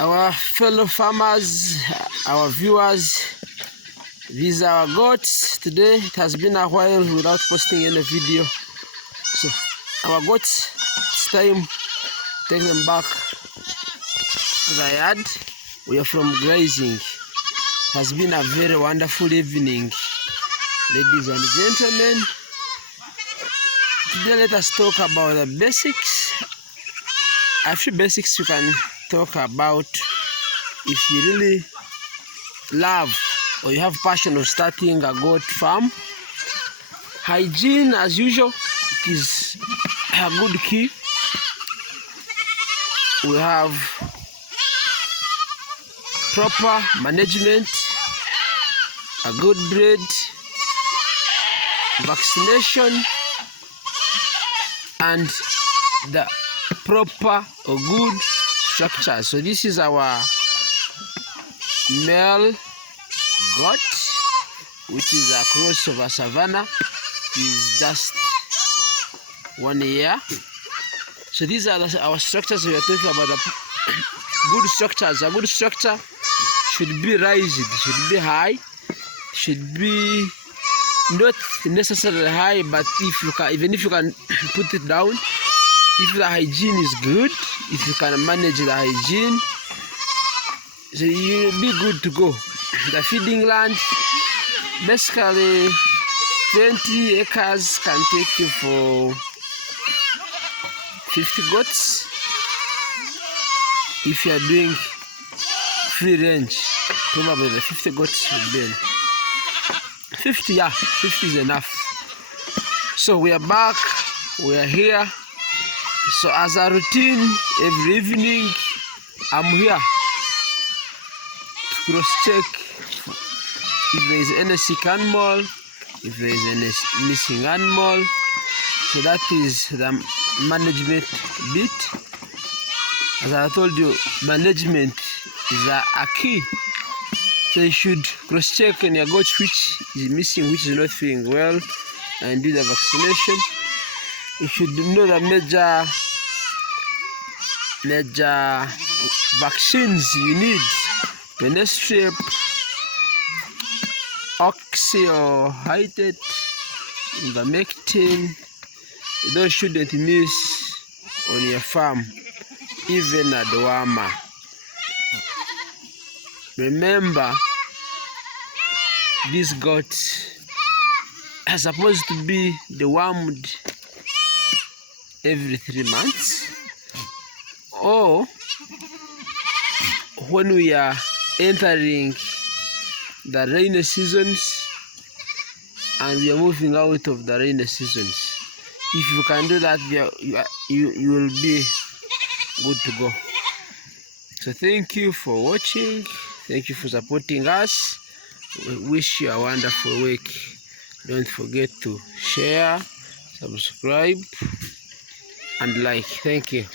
Our fellow farmers, our viewers, these are our goats. Today it has been a while without posting any video, so our goats, it's time to take them back to the yard. We are from grazing. It has been a very wonderful evening, ladies and gentlemen. Today let us talk about the basics. A few basics you can talk about if you really love or you have passion of starting a goat farm. Hygiene, as usual, is a good key. We have proper management, a good breed, vaccination, and the proper or good structure. So this is our male goat, which is a cross of a savannah. Is just 1 year. So these are our structures. We are talking about the good structures. A good structure should be raised, should be high, should be not necessarily high, but if you can, even if you can put it down, if the hygiene is good, if you can manage the hygiene, so you'll be good to go. The feeding land, basically 20 acres can take you for 50 goats. If you are doing free range, probably the 50 goats will be 50, yeah, 50 is enough. So we are back, we are here. So as a routine, every evening I'm here to cross check if there is any sick animal, if there is any missing animal. So that is the management bit. As I told you, management is a key. So you should cross check on your goat which is missing, which is not feeling well, and do the vaccination. You should know the major vaccines you need: Penestrip, Oxy or Hytet, Ivermectin. Those shouldn't miss on your farm, even a dewormer. Remember, these goats are supposed to be dewormed every 3 months, or when we are entering the rainy seasons and we are moving out of the rainy seasons. If you can do that, you will be good to go. So thank you for watching. Thank you for supporting us. We wish you a wonderful week. Don't forget to share, subscribe, and like. Thank you.